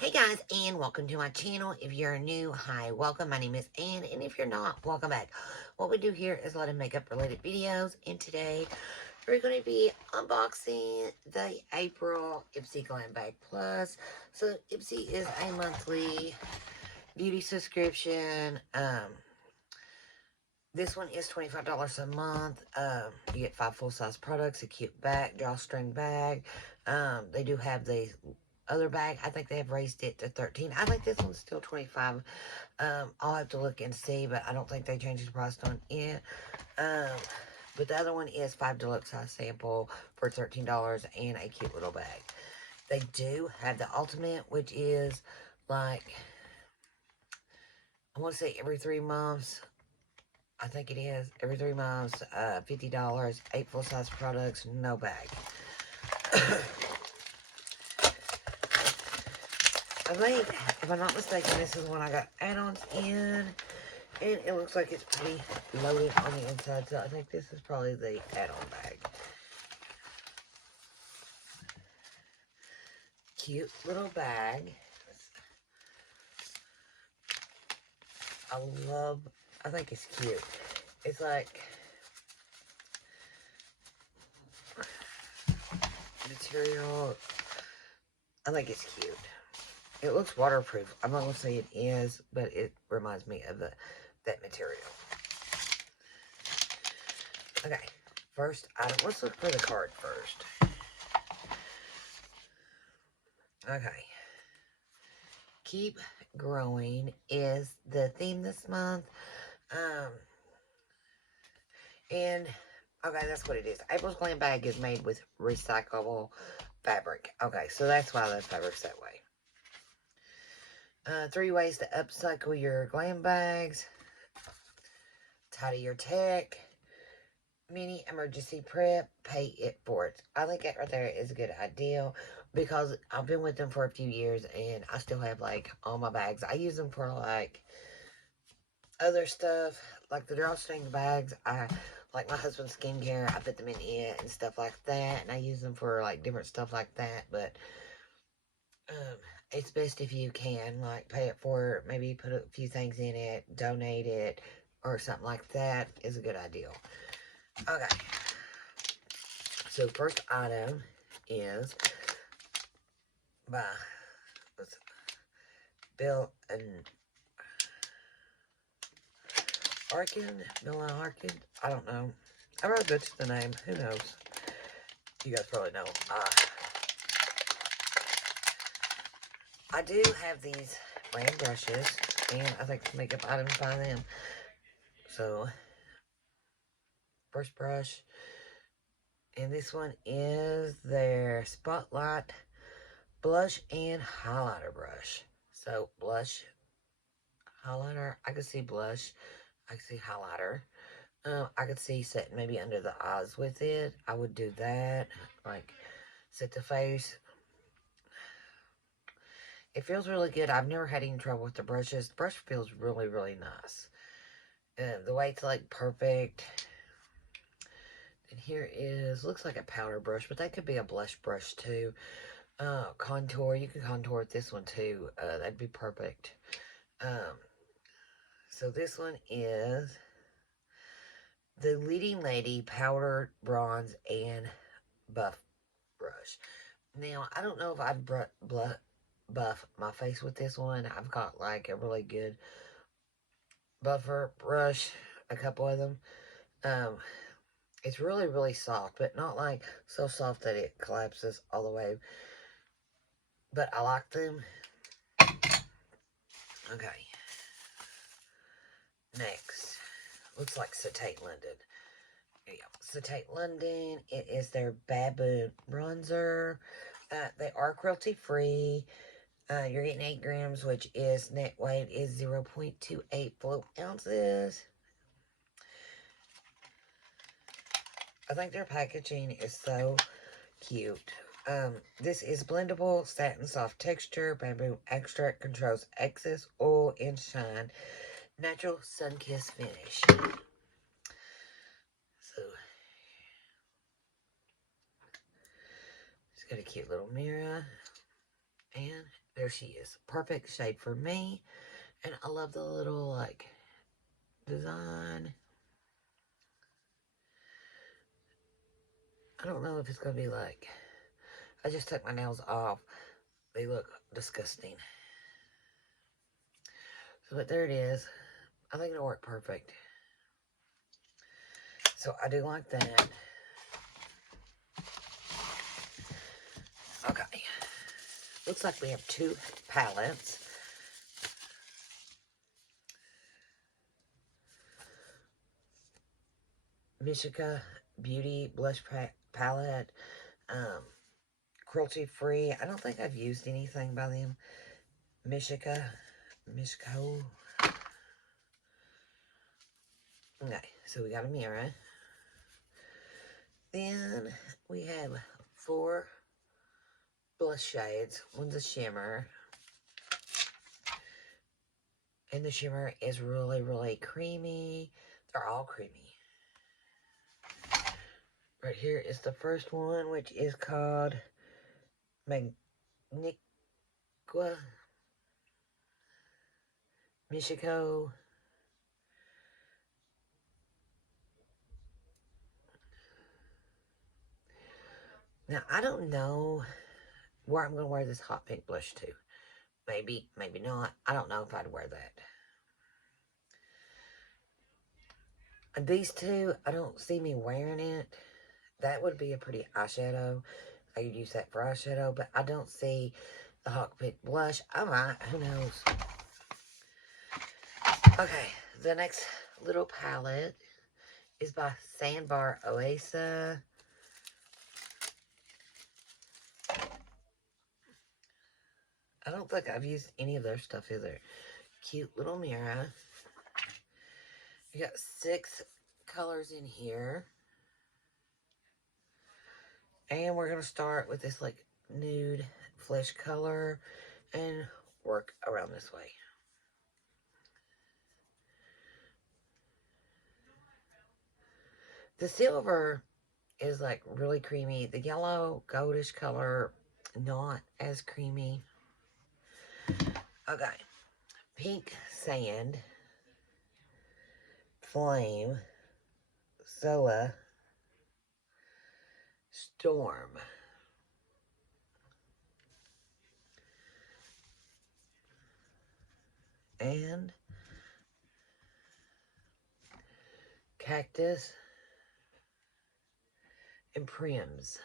Hey guys, and welcome to my channel. If you're new, hi, welcome. My name is Ann, and if you're not, welcome back. What we do here is a lot of makeup related videos, and today we're going to be unboxing the April Ipsy Glam Bag Plus. So Ipsy is a monthly beauty subscription. This one is $25 a month. You get 5 full-size products, a cute bag, drawstring bag. They do have the other bag. I think they have raised it to 13. I think this one's still 25. I'll have to look and see, but I don't think they changed the price on it. But the other one is 5 deluxe size sample for $13 and a cute little bag. They do have the ultimate, which is like, I want to say every 3 months. I think it is every 3 months, $50, 8 full-size products, no bag. I think, if I'm not mistaken, this is when I got add-ons in, and it looks like it's pretty loaded on the inside, so I think this is probably the add-on bag. Cute little bag. I think it's cute. It's like material. I think it's cute. It looks waterproof. I'm not going to say it is, but it reminds me of that material. Okay, first item. Let's look for the card first. Okay. Keep Growing is the theme this month. And, okay, that's what it is. April's Glam Bag is made with recyclable fabric. Okay, so that's why the fabric's that way. 3 ways to upcycle your glam bags. Tidy your tech. Mini emergency prep. Pay it forward. I think that right there is a good idea because I've been with them for a few years and I still have like all my bags. I use them for like other stuff, like the drawstring bags. I like my husband's skincare. I put them in it and stuff like that, and I use them for like different stuff like that. But it's best if you can like pay it for, maybe put a few things in it, donate it, or something like that is a good idea. Okay, so first item is by Bill and Bill and Arkin. I don't know. I wrote butchered the name. Who knows? You guys probably know. I do have these brand brushes, and I think the makeup items by them. So, first brush, and this one is their Spotlight Blush and Highlighter Brush. So, blush, highlighter, I could see blush, I could see highlighter. I could see setting maybe under the eyes with it. I would do that, like set the face. It feels really good. I've never had any trouble with the brushes. The brush feels really, really nice. The weight's like perfect. And here is, looks like a powder brush, but that could be a blush brush too. Contour, you can contour with this one too. That'd be perfect. So this one is the Leading Lady Powder Bronze and Buff Brush. Now, I don't know if I'd buff my face with this one. I've got like a really good buffer brush, a couple of them. It's really, really soft, but not like so soft that it collapses all the way. But I like them. Okay. Next. Looks like Citate London. There you go. Citate London. It is their Baboon Bronzer. They are cruelty-free. You're getting 8 grams, which is net weight is 0.28 float ounces. I think their packaging is so cute. This is blendable, satin soft texture, bamboo extract controls excess oil and shine, natural sun-kissed finish. So, it's got a cute little mirror, and their she is. Perfect shade for me. And I love the little, like, design. I don't know if it's going to be like... I just took my nails off. They look disgusting. So, but there it is. I think it'll work perfect. So, I do like that. Okay. Looks like we have 2 palettes. Mishika Beauty Blush Palette. Cruelty free. I don't think I've used anything by them. Mishiko. Okay, so we got a mirror. Then we have 4 blush shades. One's a shimmer. And the shimmer is really, really creamy. They're all creamy. Right here is the first one, which is called Magniqua Mishiko. Now, I don't know where I'm going to wear this hot pink blush to. Maybe, maybe not. I don't know if I'd wear that. And these 2, I don't see me wearing it. That would be a pretty eyeshadow. I could use that for eyeshadow, but I don't see the hot pink blush. I might. Who knows? Okay, the next little palette is by Sandbar Oasa. I don't think I've used any of their stuff either. Cute little mirror. You got 6 colors in here. And we're going to start with this like nude flesh color and work around this way. The silver is like really creamy. The yellow goldish color, not as creamy. Okay. Pink Sand, Flame, Zoa, Storm. And Cactus and Prims.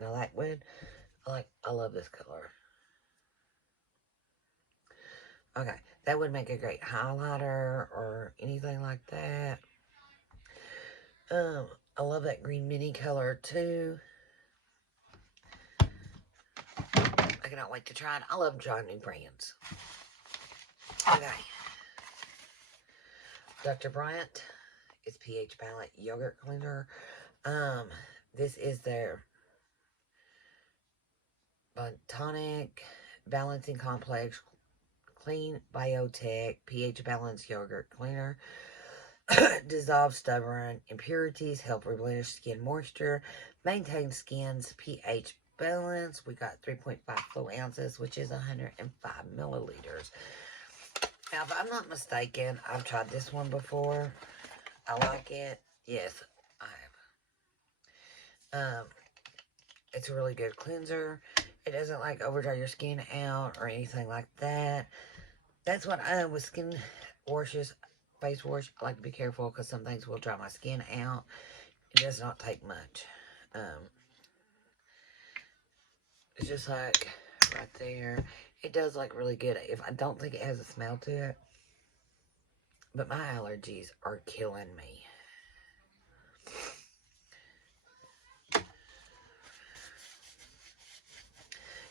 Now that one, I love this color. Okay, that would make a great highlighter or anything like that. I love that green mini color too. I cannot wait to try it. I love trying new brands. Okay. Dr. Bryant is pH Balance Yogurt Cleaner. This is their Tonic Balancing Complex Clean Biotech pH Balance Yogurt Cleaner. Dissolve stubborn impurities, help replenish skin moisture, maintain skin's pH balance. We got 3.5 full ounces, which is 105 milliliters. Now, if I'm not mistaken, I've tried this one before. I like it. Yes, I have. It's a really good cleanser. It doesn't like overdry your skin out or anything like that. That's what I with skin washes, face wash. I like to be careful because some things will dry my skin out. It does not take much. It's just like right there. It does like really good. If I don't think it has a smell to it. But my allergies are killing me.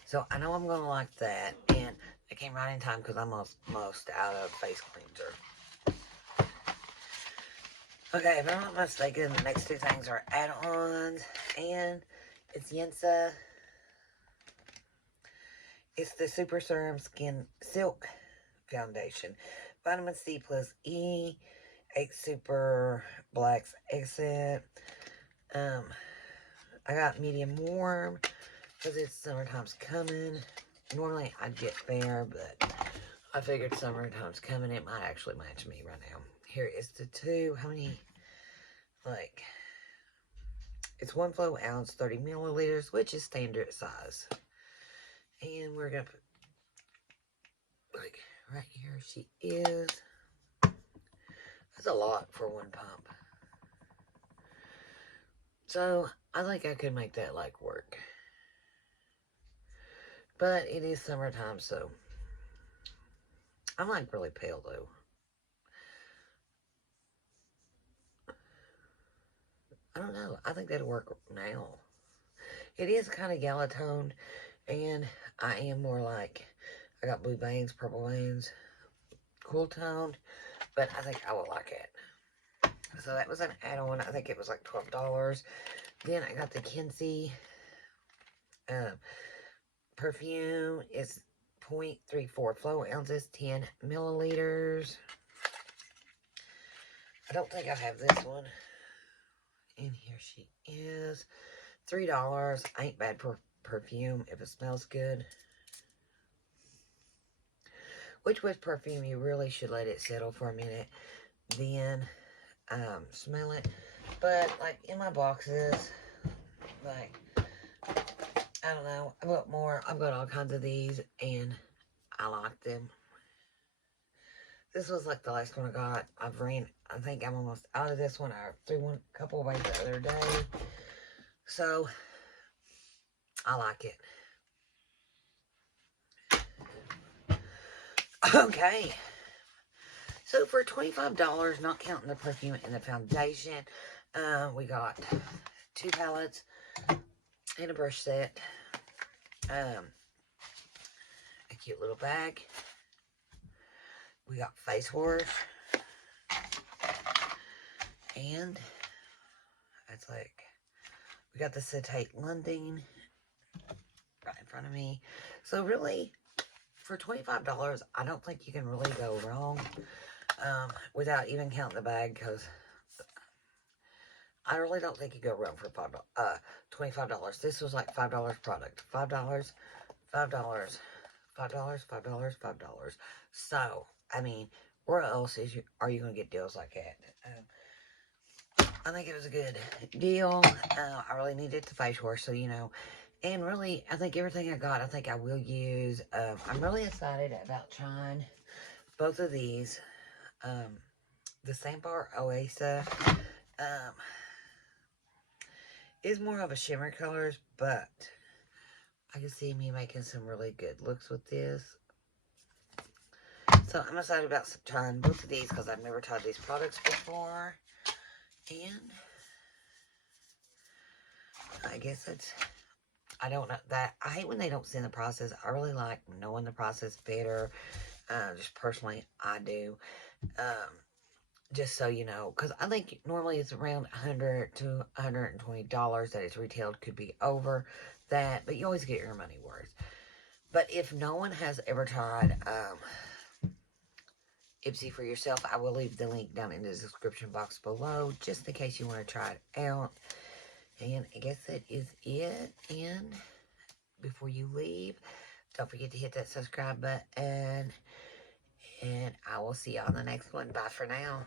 So I know I'm going to like that. And it came right in time because I'm most out of face cleanser. Okay, if I'm not mistaken, the next 2 things are add-ons. And it's Yensa. It's the Super Serum Skin Silk Foundation. Vitamin C plus E. 8 Super Blacks Accent. I got medium warm because it's summertime's coming. Normally I'd get fair, but I figured summertime's coming. It might actually match me right now. Here is the two. How many? Like, it's 1 flow ounce, 30 milliliters, which is standard size. And we're going to put, like, right here she is. That's a lot for one pump. So, I think I could make that, like, work. But it is summertime, so I'm, like, really pale, though. I don't know. I think that'll work now. It is kind of yellow toned, and I am more like, I got blue veins, purple veins, cool toned, but I think I will like it. So that was an add-on. I think it was like $12. Then I got the Kinsey perfume. It's 0.34 flow ounces, 10 milliliters. I don't think I have this one. And here she is. $3. Ain't bad for perfume if it smells good. Which with perfume, you really should let it settle for a minute. Then smell it. But like in my boxes, like, I don't know, I've got more. I've got all kinds of these, and I like them. This was like the last one I got. I think I'm almost out of this one. I threw one couple away the other day. So, I like it. Okay. So, for $25, not counting the perfume and the foundation, we got 2 palettes and a brush set. A cute little bag. We got face wash. And it's like, we got the Citate London right in front of me. So really, for $25, I don't think you can really go wrong without even counting the bag, because I really don't think you go wrong for $25. This was like $5 product. $5, $5, $5, $5, $5. So, I mean, where else are you going to get deals like that? I think it was a good deal. I really needed the face wash, so, you know. And really, I think everything I got, I think I will use. I'm really excited about trying both of these. The Sampar Oasa is more of a shimmer colors, but I can see me making some really good looks with this. So I'm excited about trying both of these because I've never tried these products before. And I guess it's, I don't know that. I hate when they don't send the process. I really like knowing the process better. Just personally, I do. Just so you know, because I think normally it's around $100 to $120 that it's retailed. Could be over that, but you always get your money worth. But if no one has ever tried Ipsy for yourself, I will leave the link down in the description box below, just in case you want to try it out. And I guess that is it. And before you leave, don't forget to hit that subscribe button. And I will see you on the next one. Bye for now.